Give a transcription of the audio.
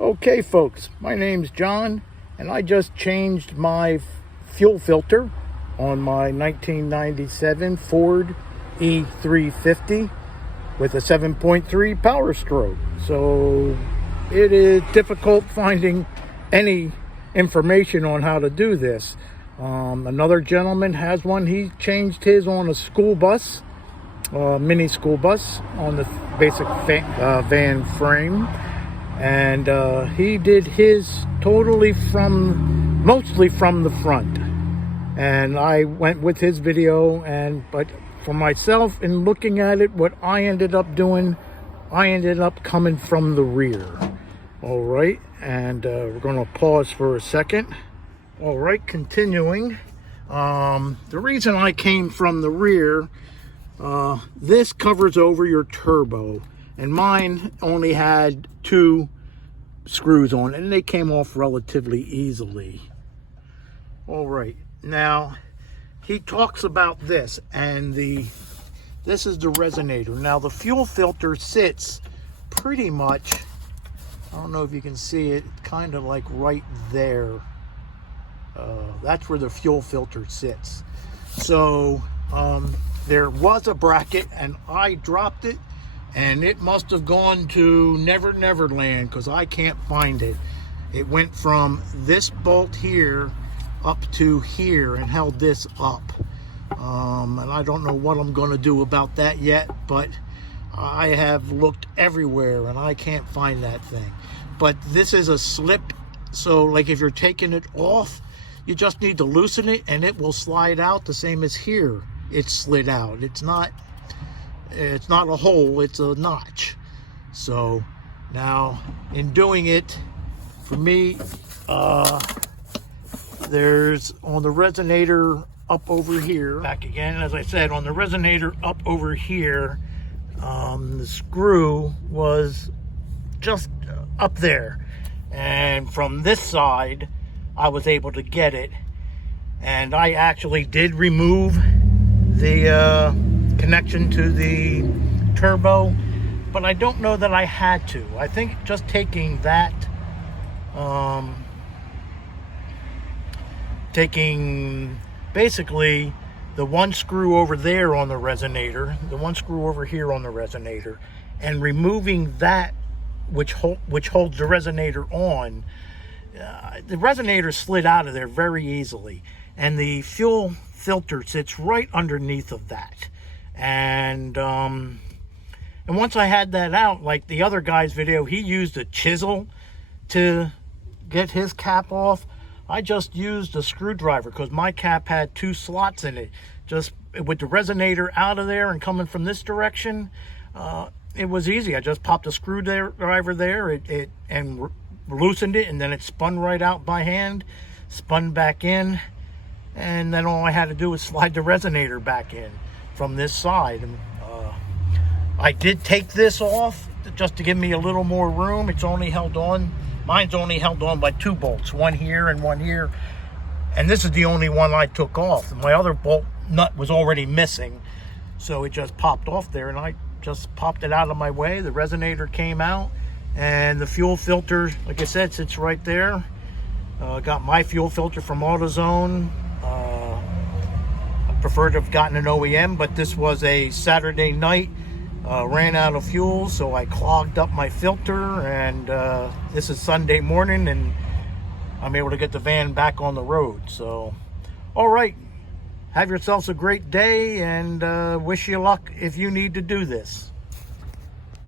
Okay folks, my name's John and I just changed my fuel filter on my 1997 Ford E350 with a 7.3 Power Stroke. So it is difficult finding any information on how to do this. Another gentleman has one. He changed his on a school bus, mini school bus on the basic van frame. And he did his mostly from the front, and I went with his video. But for myself, in looking at it, what I ended up doing, I ended up coming from the rear. All right, and we're going to pause for a second. All right, continuing. The reason I came from the rear, this covers over your turbo, and mine only had 2 screws on it, and they came off relatively easily. All right, now he talks about this, and this is the resonator. Now the fuel filter sits pretty much, I don't know if you can see it, kind of like right there. That's where the fuel filter sits. So there was a bracket and I dropped it, and it must have gone to Never Land, because I can't find it. It went from this bolt here up to here and held this up. And I don't know what I'm going to do about that yet, but I have looked everywhere and I can't find that thing. But this is a slip, so like if you're taking it off, you just need to loosen it and it will slide out, the same as here. It's slid out. It's not a hole, it's a notch. So now in doing it, for me, there's on the resonator up over here, back again, as I said, on the resonator up over here, the screw was just up there, and from this side I was able to get it, and I actually did remove the connection to the turbo, but I don't know that I had to. I think just taking that, taking basically the 1 screw over there on the resonator, the 1 screw over here on the resonator, and removing that which holds the resonator on, the resonator slid out of there very easily, and the fuel filter sits right underneath of that. And once I had that out, like the other guy's video, he used a chisel to get his cap off. I just used a screwdriver because my cap had 2 slots in it. Just with the resonator out of there and coming from this direction, it was easy. I just popped a screwdriver there, and loosened it, and then it spun right out by hand, spun back in, and then all I had to do was slide the resonator back in from this side. And I did take this off just to give me a little more room. It's only held on, mine's only held on by 2 bolts, one here and one here, and this is the only one I took off. My other bolt nut was already missing, so it just popped off there, and I just popped it out of my way. The resonator came out, and the fuel filter, like I said, sits right there. Got my fuel filter from AutoZone. I prefer to have gotten an OEM, but this was a Saturday night. Ran out of fuel, so I clogged up my filter, and this is Sunday morning, and I'm able to get the van back on the road. So, all right, have yourselves a great day, and wish you luck if you need to do this.